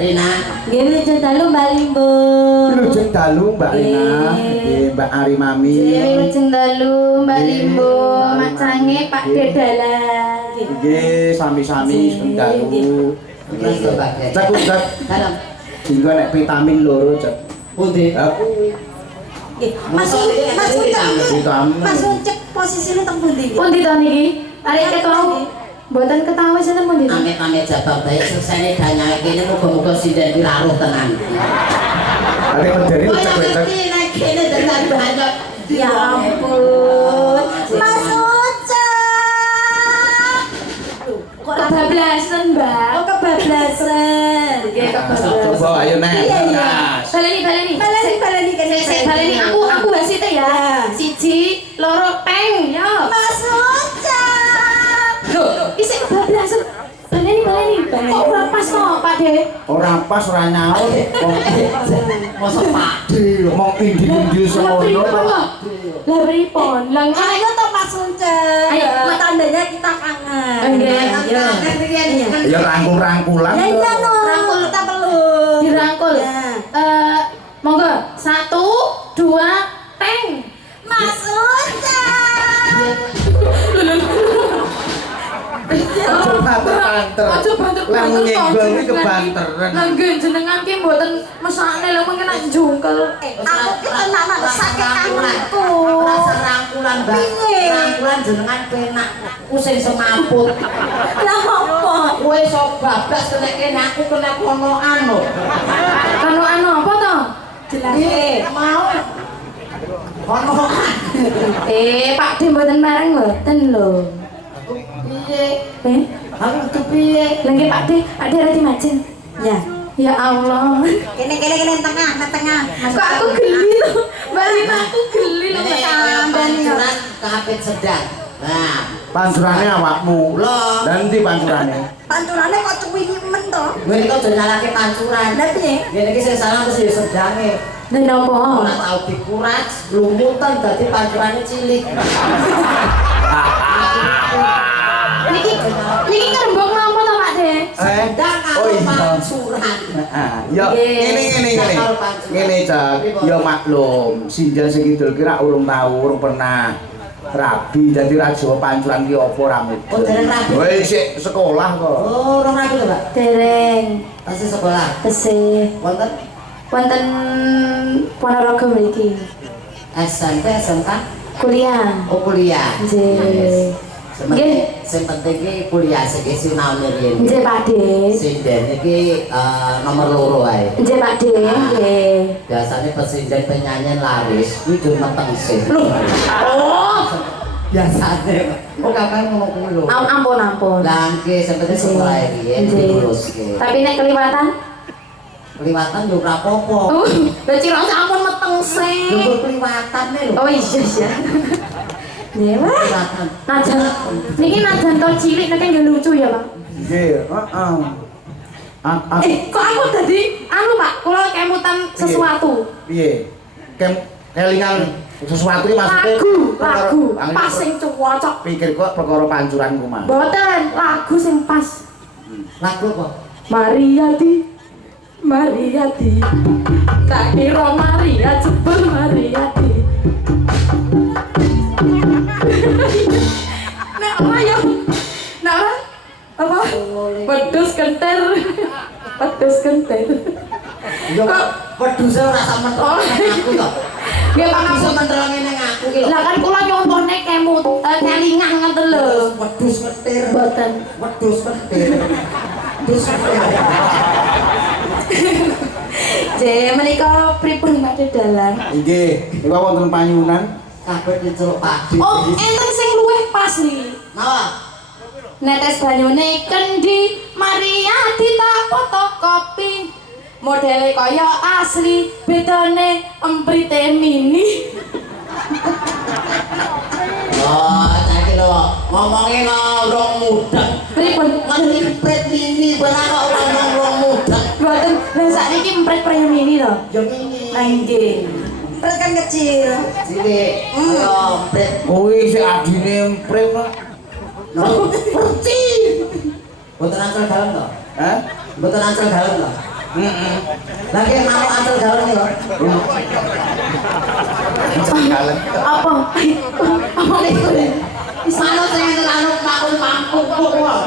Rina. Nggih wilujeng dalu Mbak Limbo. Wilujeng dalu Mbak Rina, nggih Mbak Ari Mami. Wilujeng dalu Mbak Limbo, Mak Cange, Pak Dedalan. Nggih, sami-sami sampun dalu. Cek udah. Dalam. Dinggo nek vitamin loro cek. Pundi? Mas Ucep posisine teng pundi? Pundi to niki? Tarik ketok. Mboten ketahui sinten pundi. Amit-amit jabang bae suksene danyake kene muga-muga sinden piraruh tenan. Ari medeni cek cek. Nek kene tenan banyak. Ya ampun. Mas Ucep. Kok kebablasan, Mbak? Oh, kebablasan. Nggih, kebablasan. Coba ayo nek. Iya. Baleni kene. Baleni aku wasite ya. Siji, loro, peng, yo. Mas Ucap. Loh, isih kebablasan. Baleni. Kok ora pas to, Pak De? Ora pas ora nyaut. Mosok padi Ngomong indi-indi semono. Lah pripon? Lah Ayo toh Mas Ucap. Ayo. Tandanya kita kangen. Nggih. Ya rangkul-rangkulan. Ya iya no. Rangkul kita perlu. Dirangkul. Ya. Monggo. 1, 2, peng. Mas Ucap. Aja banter-banter. Aja banter-banter. Lah nyenggol iki kebanteran. Lah nggih jenengan ki mboten mesakne lha mungkin nek jungkel. Aku ki tenanan sakit kangenku. rasa rangkulan Mbak. Rangkulan jenengan penak. Kusing semaput. Lah opo? Kowe sok bablas kena kene aku kena konoan lho. Anu apa to? Nggih, mau. Konoan. Pak De mboten mareng mboten lho. Piye? Aku kudu piye? Lah nggih Pak De ora dimajen. Ya. Ya Allah. Kene tengah. Kok aku geli lho. Mbak Lina aku geli lho Ini tambani. pancuran kahapit sedang. Nah, Pancurane awakmu. Loh. Dan ndi pancurane? Panturane kok cuwini men to? kowe iki aja nyalahke pancuran. Lah piye? Ngene iki sing salah mesti ya sedange. Lah napa? Ora tau dikuras, lumutan dadi pancurane cilik. Niki kerembok napa to Pak De? Sedang karo Oh, iya. pancuran. Ya, ngene. Ngene, Cak. Ya maklum, sinjal sing kidul ki ra urung tau, urung pernah rabi dadi ra Jawa pancuran ki apa ra mudeng. Oh, dereng rabi. Woi, sik sekolah kok. Oh, rong rabi lho, Mbak. Dereng. Masih sekolah. Tesih. Wonten Wonten Ponorogo mriki. SMP, SMK, Kuliah. oh kuliah. Nggih. Sing penting ki kuliah sing sinau riyen. Nggih Pak De. Sinden iki nomor loro ae. Nggih Pak De. Nggih. Biasane pesinden penyanyian laris kuwi do meteng sih. Oh, Biasane. Oh kapan ngono kuwi lho. ampun. Lah nggih sing penting sekolah iki diuruske. Tapi nek keliwatan? Kliwatan yo ora apa-apa. Oh, lha cira ampun meteng sih. Lho kliwatan lho. Oh iya. Nggih, Pak. Kliwatan. Najan. Niki najan to cilik nek nggih lucu ya, Pak. Nggih, heeh. Kok aku tadi Pak, kula kemutan sesuatu. Piye? Kelingan sesuatu iki maksudnya Lagu pas sing cocok. pikir kok perkara pancuran ku mah. Mboten, lagu sing pas. Lagu apa? Mariati. Tak kira Maria jebul Mariati. Nek apa ya? Nek apa? Wedhus kenter. Yo wedhuse ora sak mentrol aku to. Nggih Pak Bisa mentrol ngene aku ki lho. Lah kan kula nyontone kelingan ngoten lho. Wedhus metir. Mboten. Wedhus metir. Wedhus metir. Je menika pripun Mbak Dalan? Nggih, niku wonten panyunan. Kabeh diceluk Pak. Oh, enten sing luwih pas nih. Napa? Netes banyune kendi Maria tak fotokopi. Modele kaya asli, bedane emprite mini. Oh, saiki lho, ngomongin orang muda. Pripun? Emprit mini barang kok orang muda. Mboten, lha saiki emprit mini to. Yo mini. Lah nggih. Terus kan kecil. Cilik. Yo emprit. Kuwi sik adine emprit kok. Perci. Mboten ancel dalem to? Hah? Mboten ancel dalem to? Lagi mau antar jalan nih loh. Apa? Apa nih? Mana sing anu makul kok.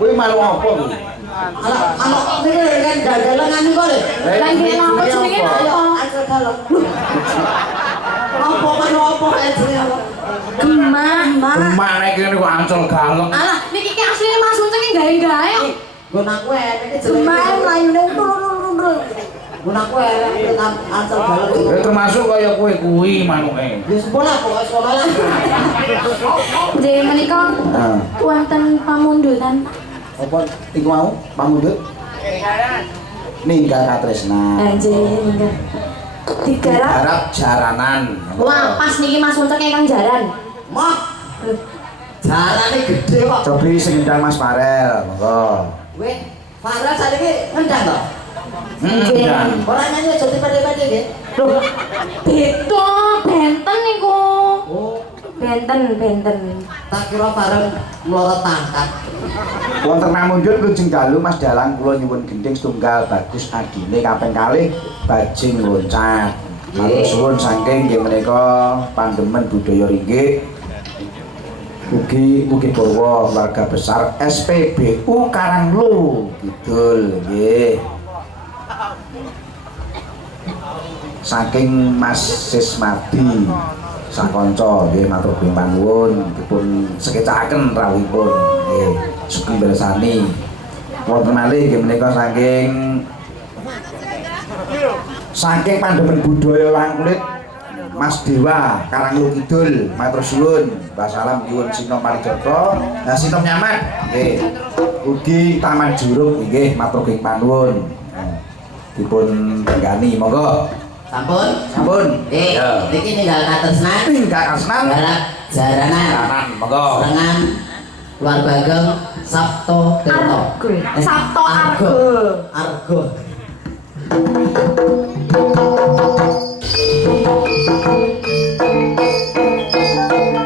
Kuwi malu apa kuwi? Kalau ini kan dagelan kok lho. Lagi apa jenenge apa? Antar jalan. Apa jenenge? Gemah. Emak nek kene kok ancol galak. Alah, niki ki asline Mas Unceng ki gawe-gawe kok. Guna kowe iki Cuma mlayune urul-urul. guna kowe antar jalan. Ya termasuk kaya kowe kuwi manuke. Wis sekolah kok sekolah lah. Jadi menika Nah, wonten pamundutan. apa iku mau pamundut? Ninggal katresnan. Anjir, enggak. Digarap. Harap jaranan. Wah, pas niki Mas Unceng ingkang jaran. Mah. Jarane gede kok. Cobi sing ndang Mas Farel, monggo. Weh, Farah saiki ngendang to? Ndang. Ora nyanyi aja tiba-tiba nggih. Loh, beda, benten niku. Oh, Benten. tak kira Farah mlorot tangkat. Wonten namundhut lujeng dalu Mas Dalang kula nyuwun gending setunggal bagus adine kaping kalih bajing loncat. Matur suwun saking nggih menika pandemen budaya ringgih. Ugi Purwo keluarga besar SPBU Karanglo Kidul nggih. Saking Mas Sismadi sakonco nggih matur panuwun dipun sekecaken rawuhipun nggih sugeng bersani. Wonten malih nggih menika saking pandemen budaya Langkulit Mas Dewa Karanglo Kidul matur suwun. Mbah salam nyuwun sina parijata. Lah sina nyaman nggih. Ugi Taman Juruk nggih matur panuwun. Dipun tenggani monggo. Sampun. Ya. Iki ninggal katresnan. Tinggal kasnan. Garap jaranan. Jaranan monggo. Serangan luar Bageng Sabto Tirto. Sabto Argo. Argo.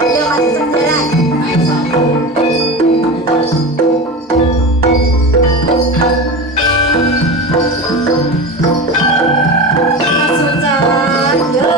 Ya masih sembilan. Mas Unceng, yo.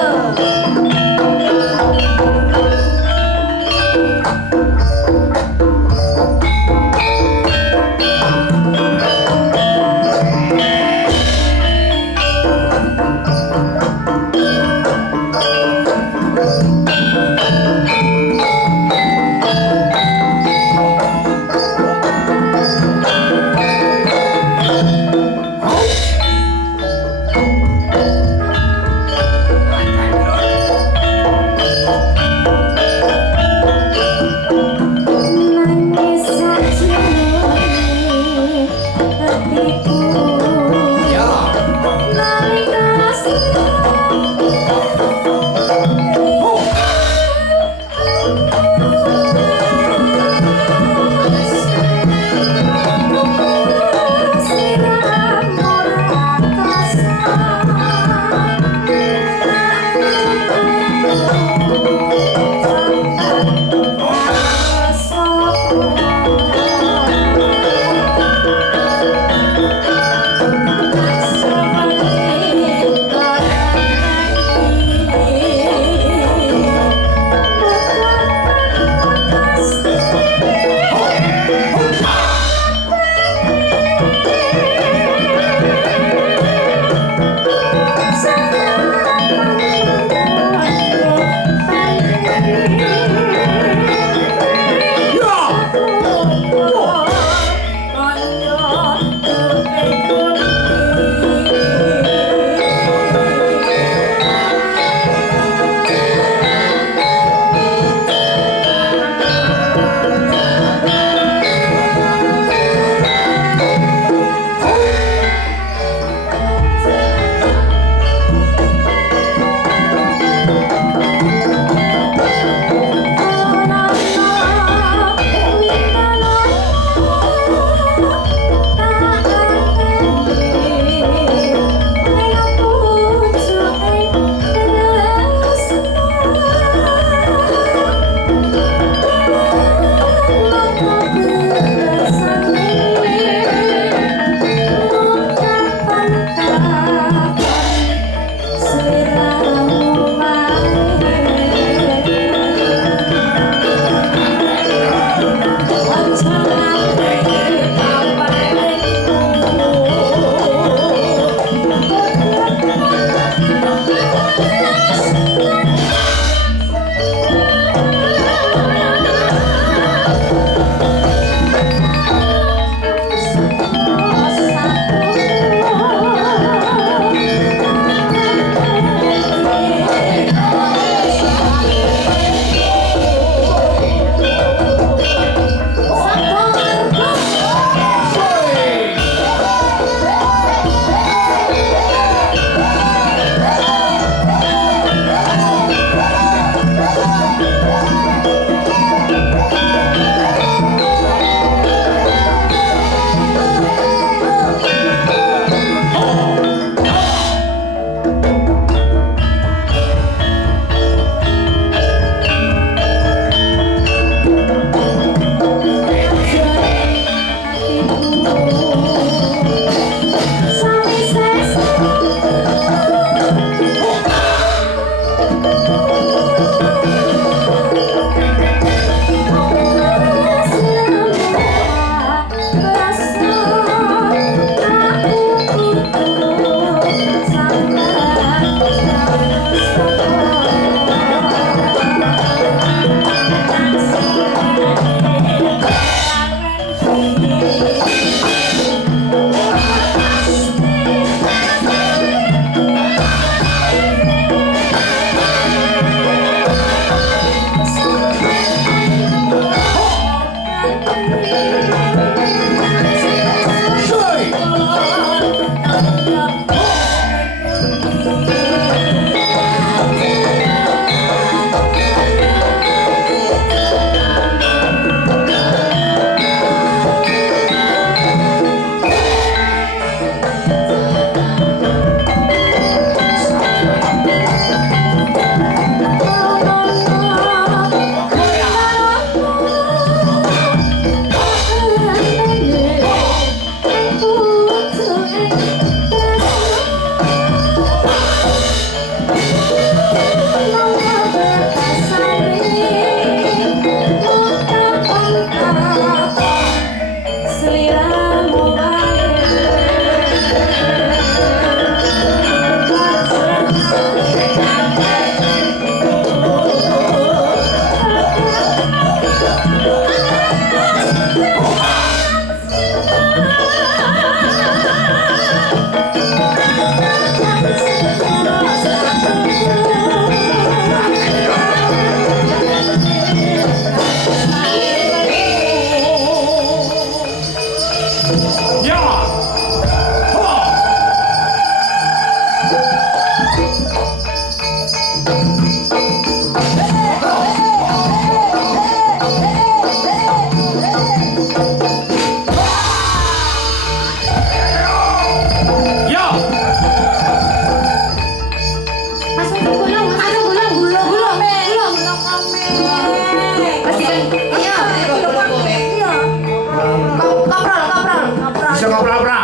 pura-pura.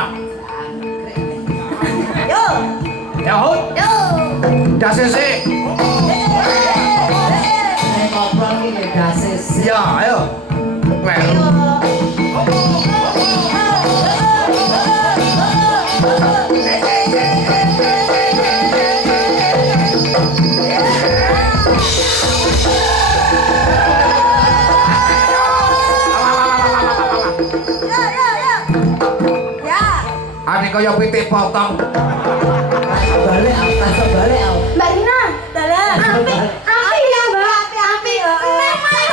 Yo. Ya hut. Yo. Dase sik. Nek ngobrol iki nggih gasis. Ya, ayo. Melu. Ane kaya pitik potong. Balik aku. Mbak Rina, Dadah. api ya Mbak, api. Nek malah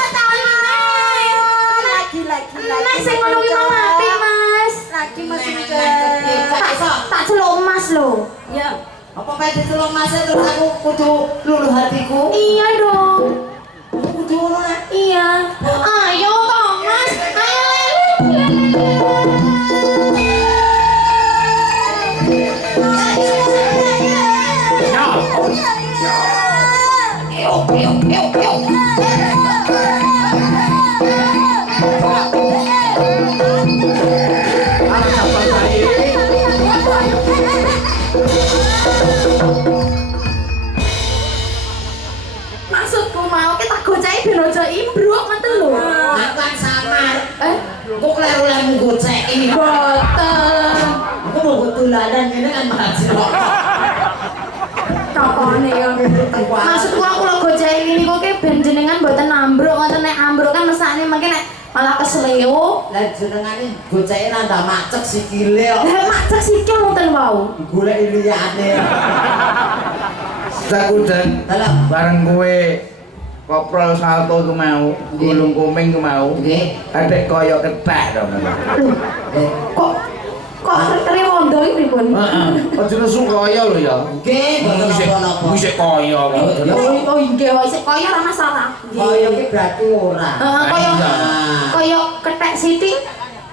Mas sing ngono ki mau api, Mas. Lagi masih Tak celuk Mas lho. Ya. Apa kayak diceluk Mas terus aku kudu luluh hatiku? Iya dong. Kudu ngono nek. Iya. Ayo toh, Mas. Ayo. Maksudku mau kita gocahi ben aja imbruk ngoten lho. Bukan samar. Eh, Kok kleru-lemu goceki. boten. Aku mau dolanan ngene kan majro. Tokone yo. Maksudku aku lho gocahi ngene kok ben jenengan mboten ambruk ngoten nek ambruk kan mesakne mengke nek malah kesleo. Lah jenengane goceki nanda macet sikile kok. Lah macet sikil ngoten wau. Golek liyane. Sakudan Dalam. bareng kowe koprol salto ku mau, gulung kuming ku mau. Nggih. Adek kaya kethek to. Kok rewondo iki pripun? Heeh. Aja nesu kaya lho ya. Nggih, mboten napa-napa. Wis kaya. Oh nggih wae sik kaya ora masalah. Kaya iki berarti ora. Heeh, kaya kethek sithik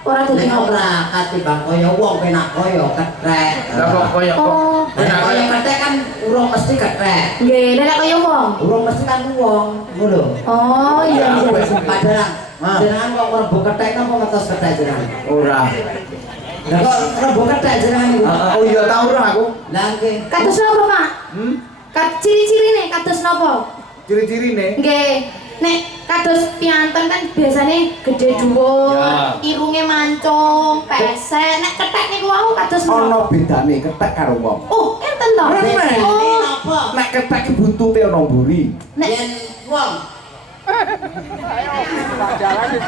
ora dadi Nek ngono. ora katimbang kaya wong penak kaya kethek. Lah kok kaya Oh, Nek kaya kethek kan urung mesti kethek. nggih, nek kaya wong. Urung mesti kan wong, ngono. Oh iya iya. Padahal jenengan kok rebo kethek napa ngetos kethek jenengan? ora. Lah kok rebo kethek jenengan niku? Oh iya tau ora aku. Lah nggih. Kados napa, Pak? Ciri-cirine kados napa? Ciri-cirine Nggih. Nek kados pianten kan biasane gede dhuwur, Ya. irunge mancung, pesek. Nek kethek niku wau kados ana napa? bedane kethek karo wong. Oh, enten to. Bedane Oh, napa? Nek kethek ki buntute ana mburi. nek Yen wong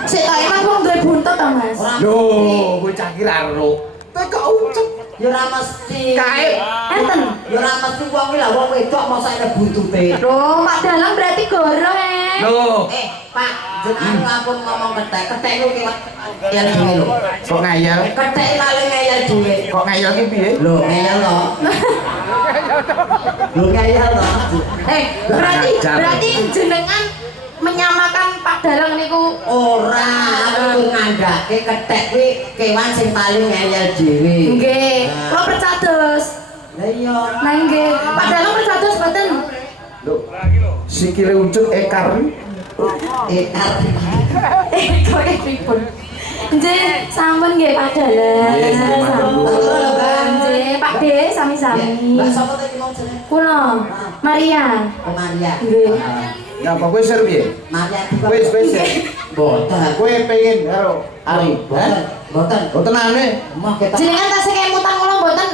sik tak emang wong duwe buntut to, Mas. ora Lho, bocah ki ra ero. Tek kok ucep. ya ora mesti. Kae. Enten. Ya ora mesti wong ki lah wong wedok mosok ana buntute. Loh, Pak Dalang berarti goro Lho, Pak, jenengan lampun ngomong kethek, kethek ku kiwat ngeyel dhewe lho. kok ngayal? Kethek malah ngeyel dhewe. Kok ngayal ki piye? Lho, ngeyel lho. Lho ngeyel lho. berarti jenengan menyamakan Pak Dalang niku Ora, aku ngandhake kethek kuwi kewan sing paling ngeyel dhewe. nggih. Kula percados. Lah iya. Nah nggih. Pak Dalang percados mboten? Lho, sikile ucep ekar. Ekar. Kok pripun? Nggih, sampun nggih Pak Dalang. Nggih, nggih, matur Sampun. Nggih, Pak De sami-sami. Mbak sapa tadi mau jeneng? Kula Maria. Oh Maria. Nggih. Ya apa kowe ser piye? Maria Wis wis. boten. Kowe pengen karo Ari, Boten. Boten. Boten ane. Mah kita Jenengan tasih kemutan kula mboten?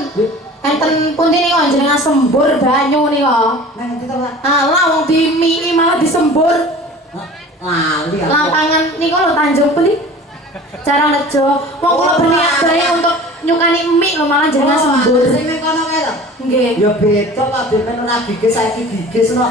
Enten pundi nika jenengan sembur banyu nika. nang kita Pak. Alah wong dimili malah disembur. Lali aku. Lapangan nika lho Tanjung Peli. Cara Lejo. Wong kula berniat bae untuk nyukani mie lho malah jenengan sembur. Sing ning kono kae lho. Nggih. Ya beda kok dhewe ora gigis saiki gigis no.